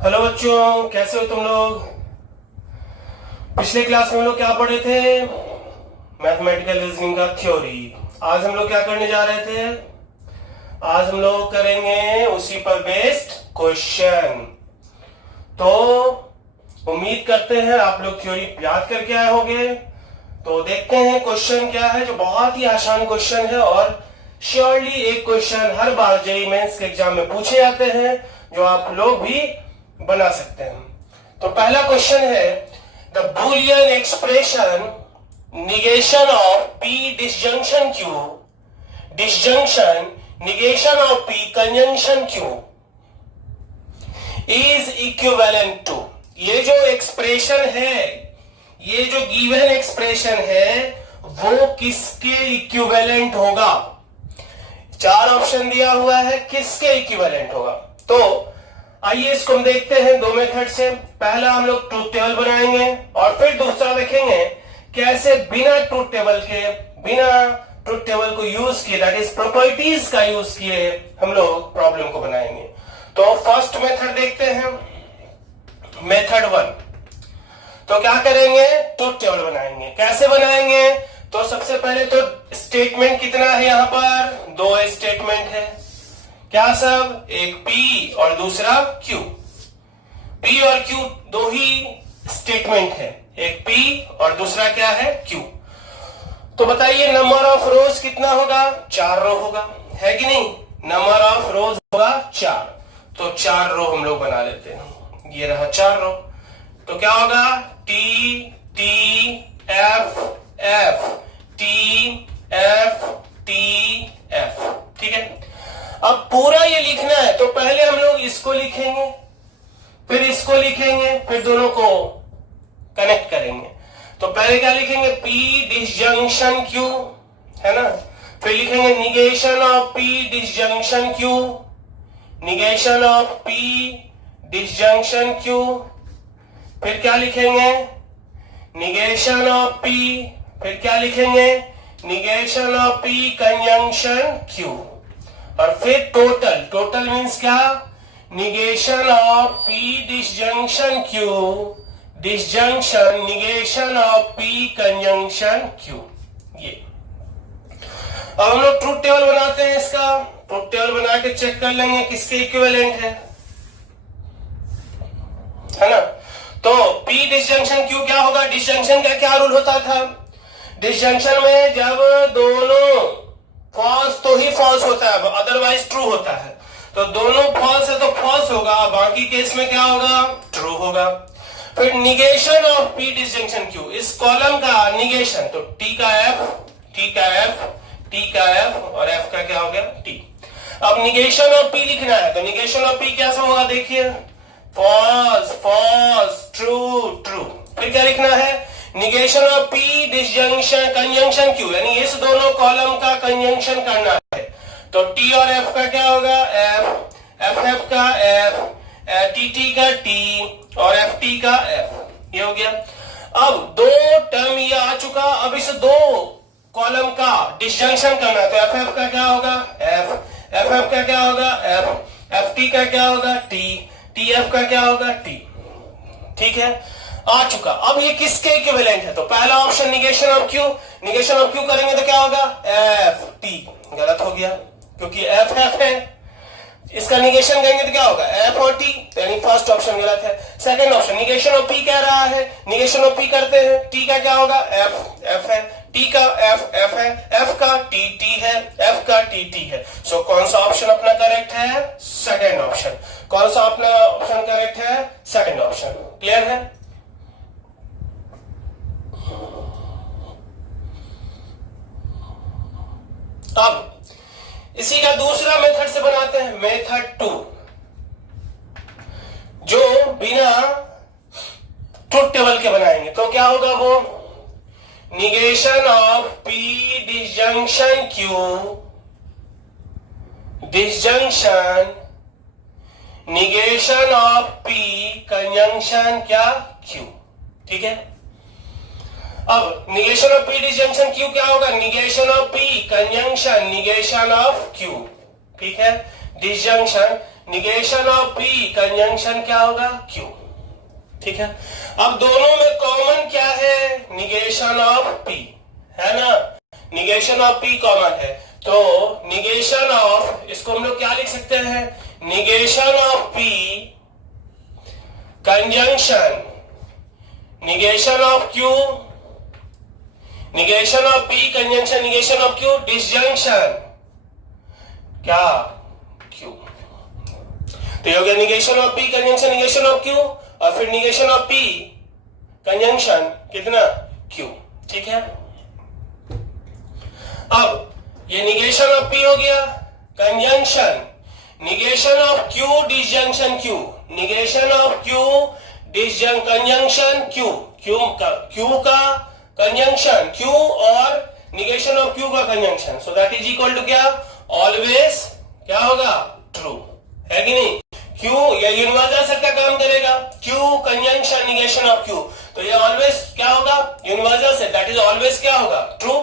Hello बच्चों, कैसे हो तुम लोग। पिछले क्लास में हम लोग क्या पढ़े थे? मैथमेटिकल रीजनिंग का थ्योरी। आज हम लोग क्या करने जा रहे थे? आज हम लोग करेंगे उसी पर बेस्ड क्वेश्चन। तो उम्मीद करते हैं आप लोग थ्योरी याद करके आए होंगे। तो देखते हैं क्वेश्चन क्या है, जो बहुत ही आसान क्वेश्चन है और श्योरली एक क्वेश्चन हर बार जेईई मेंस के एग्जाम में पूछे जाते हैं, जो आप लोग भी बना सकते हैं। तो पहला क्वेश्चन है, the Boolean expression negation of p disjunction q disjunction negation of p conjunction q is equivalent to। ये जो एक्सप्रेशन है, ये जो गिवन एक्सप्रेशन है, वो किसके इक्विवेलेंट होगा? चार ऑप्शन दिया हुआ है, किसके इक्विवेलेंट होगा। तो आइए इसको हम देखते हैं दो मेथड से। पहला हम लोग ट्रूथ टेबल बनाएंगे और फिर दूसरा देखेंगे कैसे बिना ट्रूथ टेबल को यूज किए, दैट इज प्रॉपर्टीज का यूज किए हम लोग प्रॉब्लम को बनाएंगे। तो फर्स्ट मेथड देखते हैं, मेथड 1। तो क्या करेंगे? ट्रूथ टेबल बनाएंगे। कैसे बनाएंगे? तो सबसे पहले तो स्टेटमेंट कितना है, यहां पर दो स्टेटमेंट है। क्या सब? एक P और दूसरा Q। P और Q दो ही स्टेटमेंट है, एक P और दूसरा क्या है? Q। तो बताइए नंबर ऑफ रोज कितना होगा? 4 रो होगा, है कि नहीं? नंबर ऑफ रोज होगा 4। तो 4 रो हम लोग बना लेते हैं। ये रहा 4 रो। तो क्या होगा? T T F F T F T F। ठीक है, अब पूरा ये लिखना है तो पहले हम लोग इसको लिखेंगे, फिर इसको लिखेंगे, फिर दोनों को कनेक्ट करेंगे। तो पहले क्या लिखेंगे? P डिसजंक्शन Q, है ना। फिर लिखेंगे negation of P disjunction Q, negation of P disjunction Q। फिर क्या लिखेंगे? Negation of P। फिर क्या लिखेंगे? Negation of P conjunction Q। और फिर टोटल मीन्स क्या? Negation of P disjunction Q, disjunction negation of P conjunction Q। ये अब हम लोग ट्रूथ टेबल बनाते हैं। इसका ट्रूथ टेबल बना के चेक कर लेंगे किसके इक्विवेलेंट है ना। तो P डिसजंक्शन Q क्या होगा? डिसजंक्शन का क्या रूल होता था? डिसजंक्शन में जब दोनों फॉल्स तो ही फॉल्स होता है, अदरवाइज ट्रू होता है। तो दोनों फॉल्स है तो फॉल्स होगा, बाकी केस में क्या होगा? ट्रू होगा। फिर negation of P disjunction Q, इस कॉलम का निगेशन, तो T का F, T का F, T का F और F का क्या हो गया? T। अब निगेशन ऑफ P लिखना है, तो निगेशन ऑफ P क्या होगा? देखिए, फॉल्स फॉल्स ट्रू ट्रू। फिर क्या लिखना है? Negation of P disjunction conjunction Q, यानी इस दोनों कॉलम का कंजंक्शन करना है। तो T और F का क्या होगा? F, FF का F, TT का T और FT का F। ये हो गया। अब दो टर्म ये आ चुका, अब इस दो कॉलम का डिसजंक्शन करना है। तो FF का क्या होगा? F, FF का क्या होगा? F, FT का क्या होगा? T, TF का क्या होगा? T। ठीक है, आ चुका। अब ये किसके इक्विवेलेंट है? तो पहला option negation of Q, negation of Q करेंगे तो क्या होगा? FT। गलत हो गया क्योंकि F है, इसका निगेशन करेंगे तो क्या होगा? F और T, यानी फर्स्ट ऑप्शन गलत है। Second option negation of P कह रहा है, निगेशन ऑफ P करते हैं, T का क्या होगा? F है, T का F है, F का T है, F का T है। सो कौन सा ऑप्शन अपना करेक्ट है? Second option. कौन सा अपना ऑप्शन करेक्ट है? Second option. क्लियर है? अब इसी का दूसरा मेथड से बनाते हैं, मेथड 2, जो बिना ट्रूथ टेबल के बनाएंगे। तो क्या होगा वो? Negation of P disjunction Q, disjunction negation of P conjunction क्या? Q। ठीक है, अब negation of P disjunction Q क्या होगा? Negation of P conjunction negation of Q। ठीक है, disjunction negation of P conjunction क्या होगा Q। ठीक है, अब दोनों में कॉमन क्या है, निगेशन ऑफ P है ना, निगेशन ऑफ P कॉमन है, तो निगेशन ऑफ, इसको हम लोग क्या लिख सकते हैं, negation of P conjunction negation of Q, negation of P conjunction negation of Q disjunction क्या Q। तो ये हो गया negation of P conjunction negation of Q, और फिर निगेशन ऑफ P कंजंक्शन कितना Q। ठीक है, अब ये निगेशन ऑफ P हो गया, conjunction negation of Q disjunction Q, negation of Q disjunction conjunction Q, Q का कंजंक्शन Q और निगेशन ऑफ Q का conjunction, so that is equal to क्या, ऑलवेज क्या होगा, ट्रू है कि नहीं। Q या यूनिवर्सल सेट का काम करेगा, Q conjunction negation of Q, तो ये ऑलवेज क्या होगा, universal set, that is always क्या होगा, ट्रू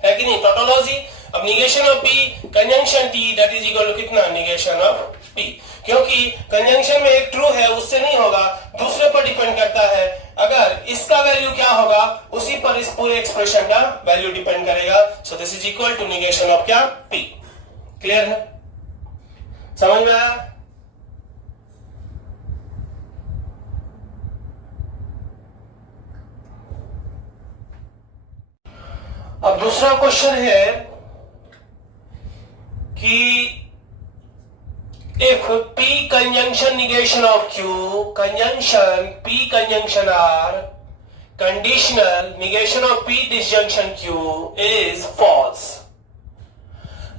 है कि नहीं, टोटोलॉजी। अब negation of P conjunction T that is equal to कितना, निगेशन ऑफ P, क्योंकि कंजंक्शन में एक ट्रू है उससे नहीं होगा, दूसरे पर डिपेंड करता है, अगर इसका वैल्यू क्या होगा उसी पर इस पूरे एक्सप्रेशन का वैल्यू डिपेंड करेगा, so this is equal to negation of क्या, P। क्लियर है, समझ में आया। अब दूसरा क्वेश्चन है कि if P conjunction negation of Q conjunction P conjunction R conditional negation of P disjunction Q is false,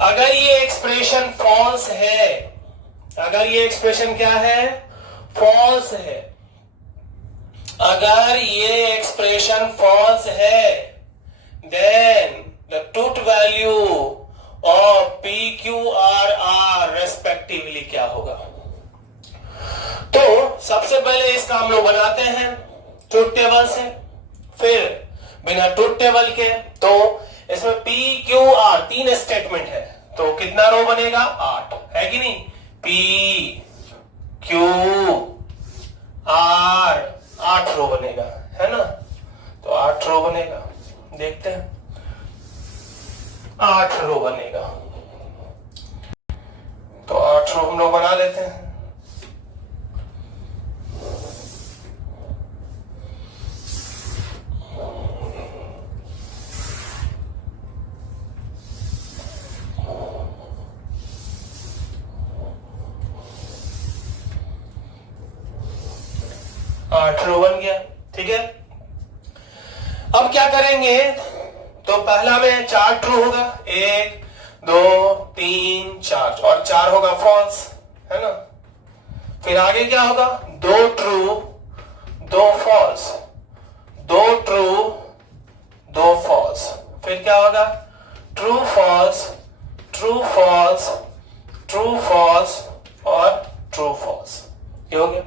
अगर ये एक्सप्रेशन फॉल्स है, अगर ये एक्सप्रेशन क्या है, फॉल्स है, अगर ये एक्सप्रेशन फॉल्स है, then the truth value of P, Q, R respectively क्या होगा। तो सबसे पहले इसका हम लोग बनाते हैं ट्रुथ टेबल से, फिर बिना ट्रुथ टेबल के, तो इसमें P, Q, R तीन स्टेटमेंट है, तो कितना रो बनेगा, 8 है कि नहीं, P, Q, R 8 रो बनेगा है ना, तो 8 रो बनेगा, देखते हैं 8 रो बनेगा, तो 8 रो हम लोग बना लेते हैं। रो बन गया, ठीक है। अब क्या करेंगे, तो पहला में 4 ट्रू होगा, 1 2 3 4, और 4 होगा फॉल्स है ना, फिर आगे क्या होगा, 2 ट्रू 2 फॉल्स, 2 ट्रू 2 फॉल्स, फिर क्या होगा, true false true false true false और ट्रू फॉल्स, ये हो गया।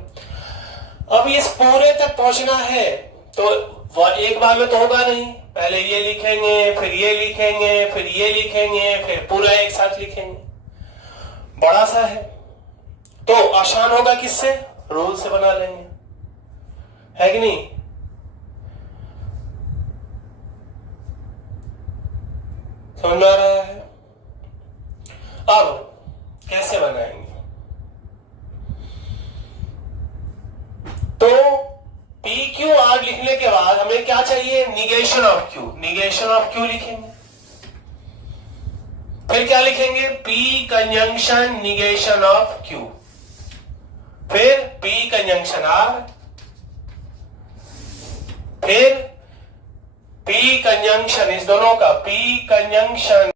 अब इस पूरे तक पहुंचना है तो एक बार में तो होगा नहीं, पहले ये लिखेंगे, फिर ये लिखेंगे, फिर ये लिखेंगे, फिर पूरा एक साथ लिखेंगे, बड़ा सा है, तो आसान होगा किससे, रूल से बना लेंगे, है कि नहीं। समझ में आ रहा है। अब कैसे बनाएंगे, तो P Q R लिखने के बाद हमें क्या चाहिए, negation of Q, negation of Q लिखेंगे, फिर क्या लिखेंगे, P conjunction negation of Q, फिर P कंजंक्शन R, फिर P कंजंक्शन इस दोनों का P conjunction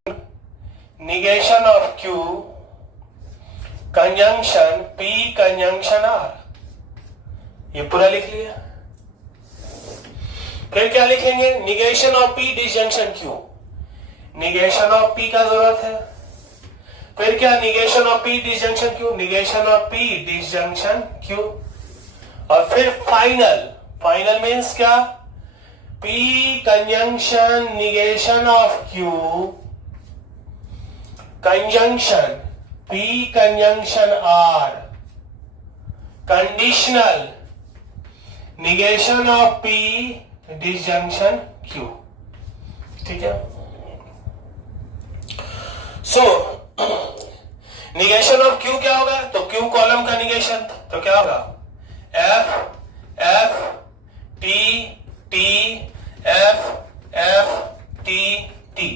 negation of Q conjunction P conjunction R, ये पूरा लिख लिया। फिर क्या लिखेंगे, negation of P disjunction Q, negation of P का जरूरत है, फिर क्या, negation of P disjunction Q, negation of P disjunction Q, और फिर फाइनल, फाइनल मीन्स क्या, P conjunction negation of Q conjunction P conjunction R, conditional negation of P disjunction Q. ठीक है. So निगेशन ऑफ Q क्या होगा? तो Q column का negation, तो क्या होगा? F F T T F F T T.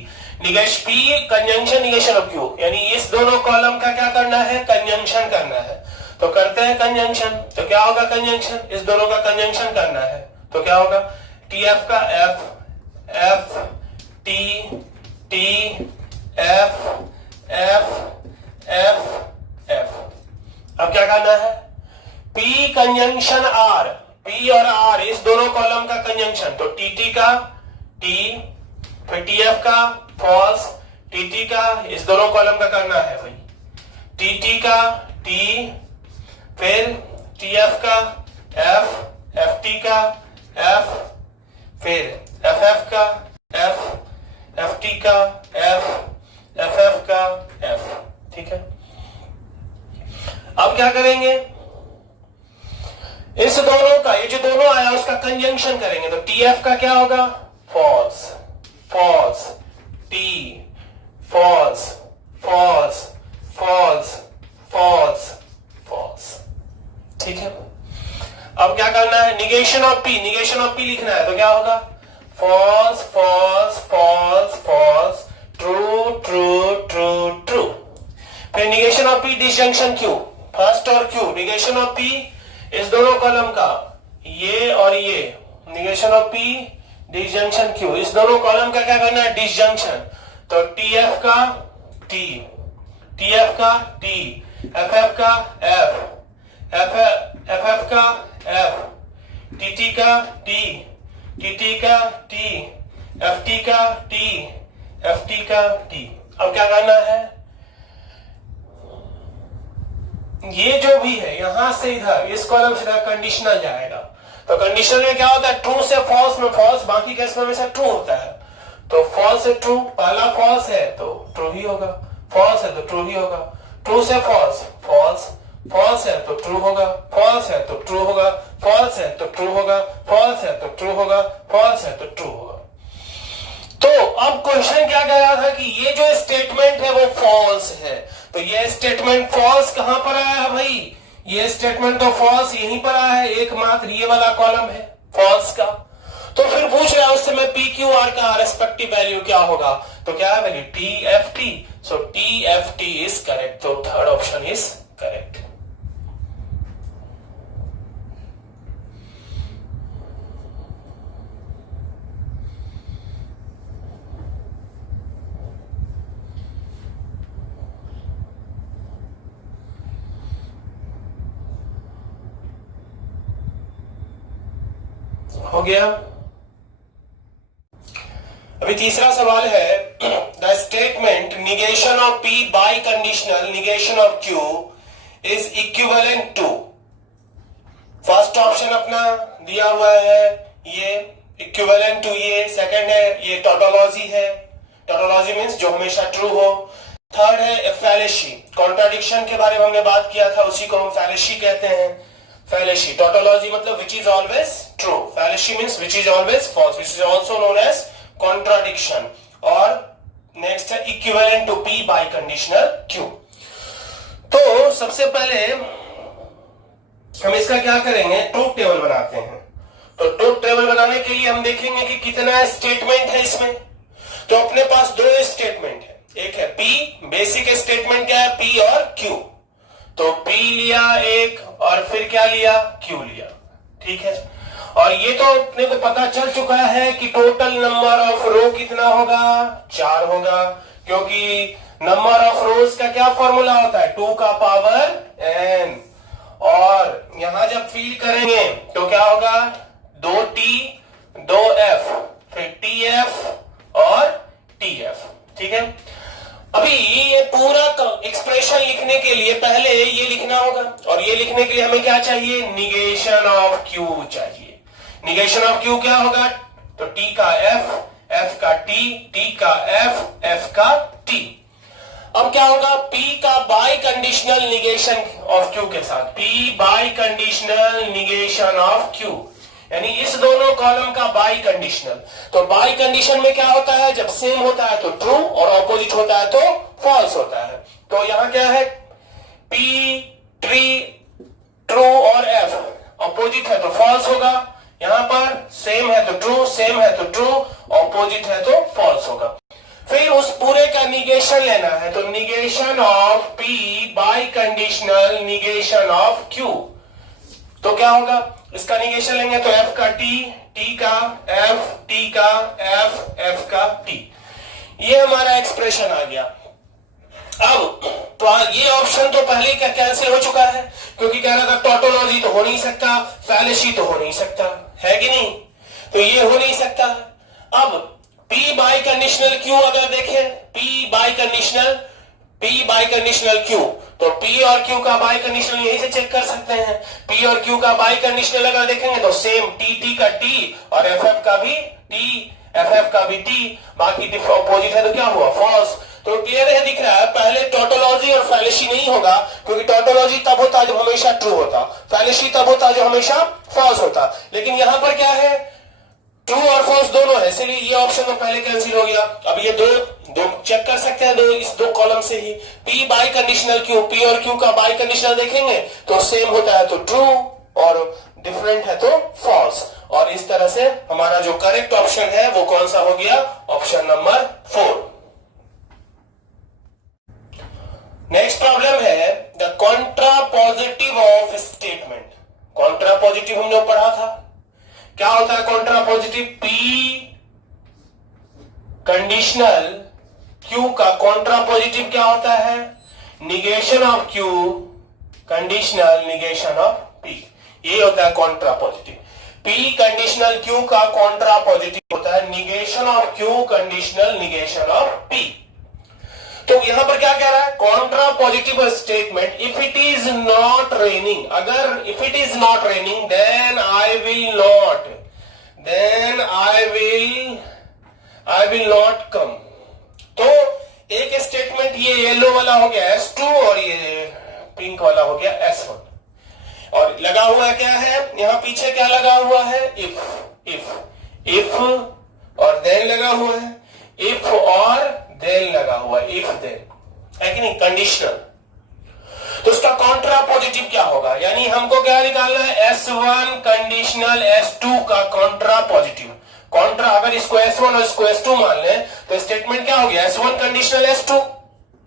निगेश P conjunction negation of Q, यानी इस दोनों कॉलम का क्या करना है? कंजंक्शन करना है. तो करते हैं कंजंक्शन. तो क्या होगा कंजंक्शन? इस दोनों का कंजंक्शन करना है. तो क्या होगा? TF का F F T T F F F F. अब क्या करना है? P कंजंक्शन R, P और R इस दोनों कॉलम का कंजंक्शन. तो TT का T, फिर TF का फॉल्स, TT का इस दोनों कॉलम का करना है भाई. TT का T, फिर TF का F, FT का F, फिर FF का F, FT का F, FF का F. ठीक है. अब क्या करेंगे? इस दोनों का, ये जो दोनों आया उसका कंजंक्शन करेंगे. तो TF का क्या होगा? False false, T false false false false false. ठीक है. अब क्या करना है? Negation of P, negation of P लिखना है. तो क्या होगा? False false false false, true true true true. फिर negation of P disjunction Q, first और Q. निगेशन ऑफ P इस दोनों कॉलम का, ये और ये. Negation of P disjunction Q, इस दोनों कॉलम का क्या करना है? डिसजंक्शन. तो TF का T, TF का T, FF का F, FF का F, TT का T, TT का T, FT का T, FT का T. अब क्या करना है? ये जो भी है यहां से इधर, इस कॉलम से इधर कंडीशनल जाएगा. तो कंडीशनल में क्या होता है? ट्रू से फॉल्स में फॉल्स, बाकी केस में हमेशा ट्रू होता है. तो फॉल्स से ट्रू, पहला फॉल्स है तो ट्रू ही होगा, फॉल्स है तो ट्रू ही होगा. ट्रू से फॉल्स फॉल्स, फॉल्स है तो ट्रू होगा, फॉल्स है तो ट्रू होगा, फॉल्स है तो ट्रू होगा, फॉल्स है तो ट्रू होगा, फॉल्स है तो ट्रू होगा. तो अब क्वेश्चन क्या कह रहा था कि ये जो स्टेटमेंट है वो फॉल्स है. तो ये स्टेटमेंट फॉल्स कहां पर आया है भाई? ये स्टेटमेंट तो फॉल्स यहीं पर आया है, एकमात्र ये वाला कॉलम है फॉल्स का. तो फिर पूछ रहा है उस समय PQR का रेस्पेक्टिव वैल्यू क्या होगा? तो क्या है value? TFT. So TFT is correct. तो थर्ड ऑप्शन इज करेक्ट. हो गया. अभी तीसरा सवाल है. The statement negation of P biconditional negation of Q is equivalent to. First option अपना दिया हुआ है ये इक्विवेलेंट टू, ये सेकंड है ये टोटोलॉजी है. टोटोलॉजी मींस जो हमेशा ट्रू हो. थर्ड है फैलेसी, कॉन्ट्राडिक्शन के बारे में हमने बात किया था, उसी को हम फैलेसी कहते हैं. फैलेसी, टोटोलॉजी मतलब which is always true, fallacy means which is always false, which is also known as contradiction. और नेक्स्ट है equivalent to P biconditional Q. तो सबसे पहले हम इसका क्या करेंगे? ट्रूथ टेबल बनाते हैं. तो ट्रूथ टेबल बनाने के लिए हम देखेंगे कि कितना स्टेटमेंट है इसमें. तो अपने पास दो स्टेटमेंट है, एक है P, बेसिक स्टेटमेंट क्या है? P और Q. तो P लिया एक और फिर क्या लिया? Q लिया. ठीक है. और ये तो अपने को पता चल चुका है कि टोटल नंबर ऑफ रो कितना होगा? 4 होगा, क्योंकि नंबर ऑफ रोज का क्या फॉर्मूला होता है? 2 का पावर n. और यहां जब फील करेंगे तो क्या होगा? 2T 2F, फिर TF और TF. ठीक है. अभी ये पूरा एक्सप्रेशन लिखने के लिए पहले ये लिखना होगा, और ये लिखने के लिए हमें क्या चाहिए? निगेशन ऑफ Q चाहिए. निगेशन ऑफ Q क्या होगा? तो T का F, F का T, T का F, F का T. अब क्या होगा, P का by conditional negation of Q के साथ, P by conditional negation of Q, यानी इस दोनों कॉलम का बाई कंडीशनल। तो बाई कंडीशन में क्या होता है, जब सेम होता है तो ट्रू और ऑपोजिट होता है तो फॉल्स होता है। तो यहां क्या है, P ट्रू और F ऑपोजिट है तो फॉल्स होगा, यहां पर सेम है तो ट्रू, सेम है तो ट्रू, ऑपोजिट है तो फॉल्स होगा। फिर उस पूरे का निगेशन लेना है, तो negation of P by conditional negation of Q, तो क्या होगा, इसका निगेशन लेंगे तो F का T, T का F, T का F, F का T, ये हमारा एक्सप्रेशन आ गया। अब तो ये ऑप्शन तो पहले का कैंसिल हो चुका है, क्योंकि कह रहा था टोटोलॉजी तो हो नहीं सकता, फैलेसी तो हो नहीं सकता, है कि नहीं, तो ये हो नहीं सकता। अब P बाई कंडीशनल Q अगर देखें, P बाई कंडीशनल Q, तो P और Q का बाई कंडीशनल यही से चेक कर सकते हैं। P और Q का बाई कंडीशनल अगर देखेंगे तो सेम, T का T और FF का भी T, FF का भी T, बाकी ऑपोजिट है तो क्या हुआ, फॉल्स। तो क्लियर है, दिख रहा है, पहले टोटोलॉजी और फैलेसी नहीं होगा, क्योंकि टोटोलॉजी तब होता जब हमेशा ट्रू होता, फैलेसी तब होता जो हमेशा फॉल्स होता। लेकिन यहां पर क्या है, ट्रू और फॉल्स दोनों है, इसलिए ये ऑप्शन तो पहले कैंसिल हो गया। अब ये दो चेक कर सकते हैं, इस दो कॉलम से ही। P by conditional Q, P और Q का बाई कंडीशनल देखेंगे तो सेम होता है तो ट्रू और डिफरेंट है तो फॉल्स, और इस तरह से हमारा जो करेक्ट ऑप्शन है वो कौन सा हो गया, ऑप्शन नंबर 4। नेक्स्ट प्रॉब्लम है the contrapositive of statement. Contrapositive हमने पढ़ा था, क्या होता है कॉन्ट्रापोजिटिव, P कंडीशनल Q का कॉन्ट्रापोजिटिव क्या होता है, negation of Q conditional negation of P, ये होता है कॉन्ट्रापोजिटिव। P कंडीशनल Q का कॉन्ट्रापोजिटिव होता है negation of Q conditional negation of P। तो यहां पर क्या कह रहा है, Contra positive statement, if it is not raining, अगर if it is not raining then I will not come. तो एक स्टेटमेंट ये येलो वाला हो गया S2 और ये पिंक वाला हो गया S1, और लगा हुआ क्या है, यहां पीछे क्या लगा हुआ है, इफ और देन लगा हुआ है, इफ और देन लगा हुआ है, इफ देन, है कि नहीं, कंडीशनल। तो उसका कॉन्ट्रा पॉजिटिव क्या होगा, यानी हमको क्या निकालना है, S1 कंडीशनल S2 का कॉन्ट्रा पॉजिटिव। कॉन्ट्रा, अगर इसको S1 और इसको S2 मान लें तो स्टेटमेंट क्या हो गया, S1 कंडीशनल S2,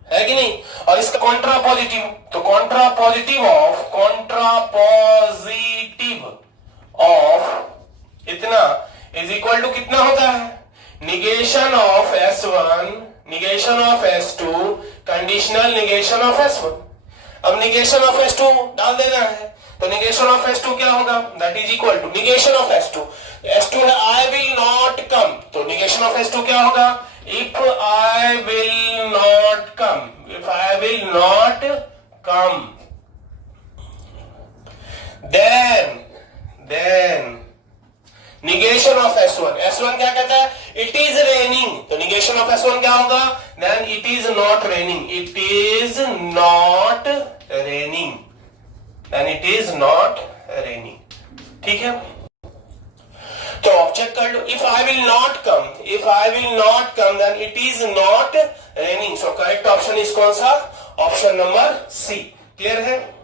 है कि नहीं, और इसका कॉन्ट्रा पॉजिटिव, तो कॉन्ट्रा पॉजिटिव ऑफ इतना इज इक्वल टू कितना होता है, negation of S1 negation of S2 conditional negation of S1। अब निगेशन ऑफ S2 डाल देना है, तो निगेशन ऑफ S2 क्या होगा, that is equal to negation of S2 है आई विल नॉट कम, तो निगेशन ऑफ S2 क्या होगा, if I will not come, then negation of S1 क्या कहता है, इट इज रेनिंग, तो निगेशन ऑफ S1 क्या होगा, then it is not raining, ठीक है। तो चेक कर लो, if I will not come then it is not raining, so correct option is कौन सा, ऑप्शन नंबर सी। क्लियर है।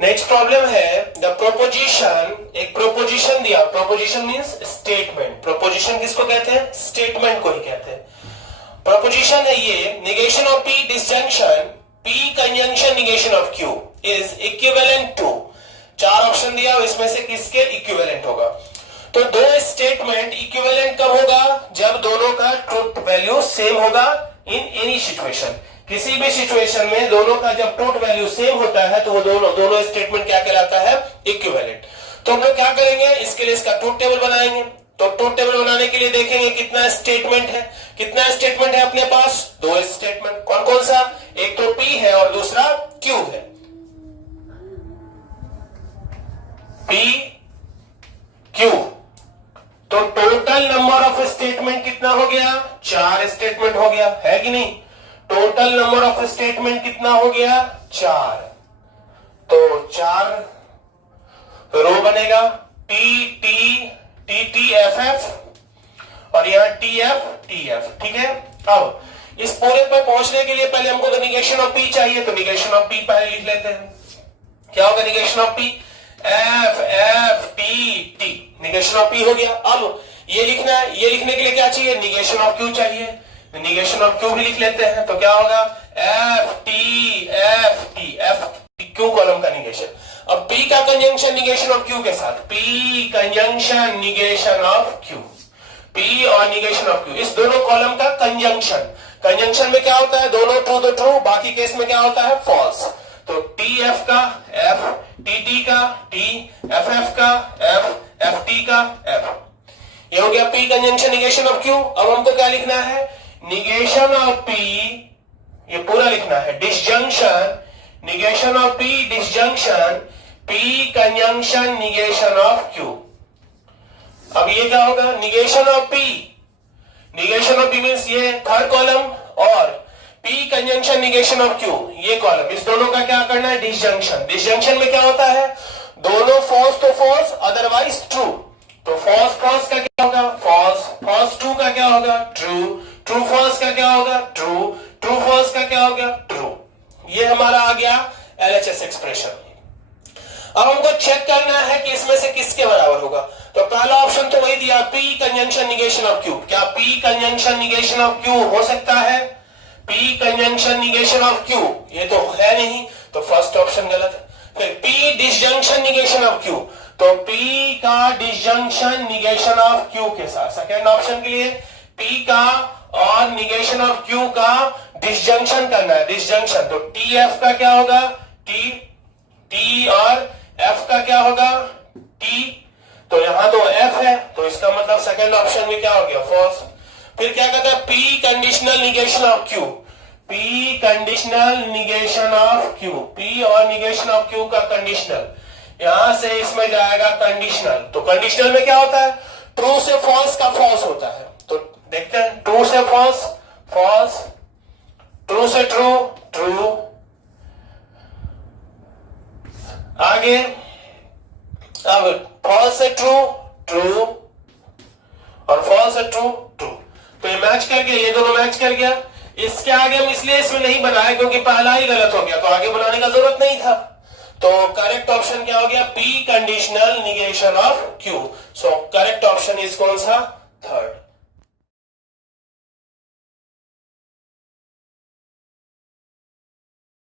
नेक्स्ट प्रॉब्लम है द प्रोपोजिशन, एक प्रोपोजिशन दिया, प्रोपोजिशन मींस स्टेटमेंट, प्रोपोजिशन किसको कहते हैं, स्टेटमेंट को ही कहते हैं। प्रोपोजिशन है ये, negation of P disjunction P conjunction negation of Q is equivalent to, चार ऑप्शन दिया, इसमें से किसके इक्विवेलेंट होगा। तो दो स्टेटमेंट इक्विवेलेंट कब होगा, जब दोनों का ट्रूथ वैल्यू सेम होगा इन एनी सिचुएशन, किसी भी सिचुएशन में दोनों का जब ट्रूथ वैल्यू सेम होता है तो वो दोनों स्टेटमेंट क्या कहलाता है, इक्विवेलेंट। तो हम लोग क्या करेंगे, इसके लिए इसका ट्रूथ टेबल बनाएंगे। तो ट्रूथ टेबल बनाने के लिए देखेंगे कितना स्टेटमेंट है अपने पास, दो स्टेटमेंट, कौन कौन सा, एक तो P है और दूसरा Q है, P Q। तो टोटल नंबर ऑफ स्टेटमेंट कितना हो गया? 4 स्टेटमेंट हो गया, है कि नहीं? टोटल नंबर ऑफ स्टेटमेंट कितना हो गया? 4। तो 4 रो बनेगा, T T T T F F और यहां टी एफ टी एफ। ठीक है, अब इस पूरे पर पहुंचने के लिए पहले हमको निगेशन ऑफ पी चाहिए, तो निगेशन ऑफ पी पहले लिख लेते हैं। क्या होगा negation of P? F F T T, negation of P हो गया। अब ये लिखना है, ये लिखने के लिए क्या चाहिए? निगेशन ऑफ क्यू चाहिए, निगेशन ऑफ क्यू भी लिख लेते हैं। तो क्या होगा? F T F Q column का निगेशन। अब P का कंजंक्शन निगेशन ऑफ Q के साथ, P conjunction negation of Q, P और निगेशन ऑफ Q, इस दोनों कॉलम का कंजंक्शन। कंजंक्शन में क्या होता है? दोनों ट्रू तो ट्रू, बाकी केस में क्या होता है? फॉल्स। तो TF का F, TT का T, FF का F, FT का F, ये हो गया P conjunction negation of Q। अब हमको क्या लिखना है? निगेशन ऑफ P, ये पूरा लिखना है, disjunction negation of P disjunction P conjunction negation of Q। अब ये क्या होगा? Negation of P, negation of P means ये थर्ड कॉलम, और P conjunction negation of Q ये कॉलम, इस दोनों का क्या करना है? डिसजंक्शन। डिसजंक्शन में क्या होता है? दोनों फॉल्स तो फॉल्स, अदरवाइज ट्रू। तो फॉल्स फॉल्स का क्या होगा? फॉल्स। फॉल्स ट्रू का क्या होगा? ट्रू। ट्रू फॉल्स का क्या होगा? ट्रू। ट्रू फॉल्स का क्या होगा? ट्रू। ये हमारा आ गया LHS एक्सप्रेशन। अब हमको चेक करना है कि इसमें से किसके बराबर होगा। तो पहला ऑप्शन तो वही दिया, P conjunction negation of Q। क्या P conjunction negation of Q हो सकता है? P conjunction negation of Q ये तो है नहीं, तो फर्स्ट ऑप्शन गलत। फिर P disjunction negation of Q, तो P का डिसजंक्शन निगेशन ऑफ Q के साथ, सेकेंड ऑप्शन के लिए P का और निगेशन ऑफ Q का डिसजंक्शन करना है, डिसजंक्शन। तो TF का क्या होगा? T और F का क्या होगा? T। तो यहां तो F है, तो इसका मतलब सेकंड ऑप्शन में क्या हो गया? फॉल्स। फिर क्या कहता है? P conditional negation of Q, P conditional negation of Q, P और निगेशन ऑफ Q का कंडीशनल, यहां से इसमें जाएगा कंडीशनल। तो कंडीशनल में क्या होता है? ट्रू से फॉल्स का फॉल्स होता है। तो देखते हैं, ट्रू से फॉल्स फॉल्स, ट्रू से ट्रू ट्रू, आगे अब फॉल्स से ट्रू ट्रू और फॉल्स से ट्रू ट्रू। तो ये मैच कर गया, ये दोनों मैच कर गया। इसके आगे हम इसलिए इसमें नहीं बनाए क्योंकि पहला ही गलत हो गया, तो आगे बनाने का जरूरत नहीं था। तो करेक्ट ऑप्शन क्या हो गया? P conditional negation of Q। So correct option is कौन सा? थर्ड।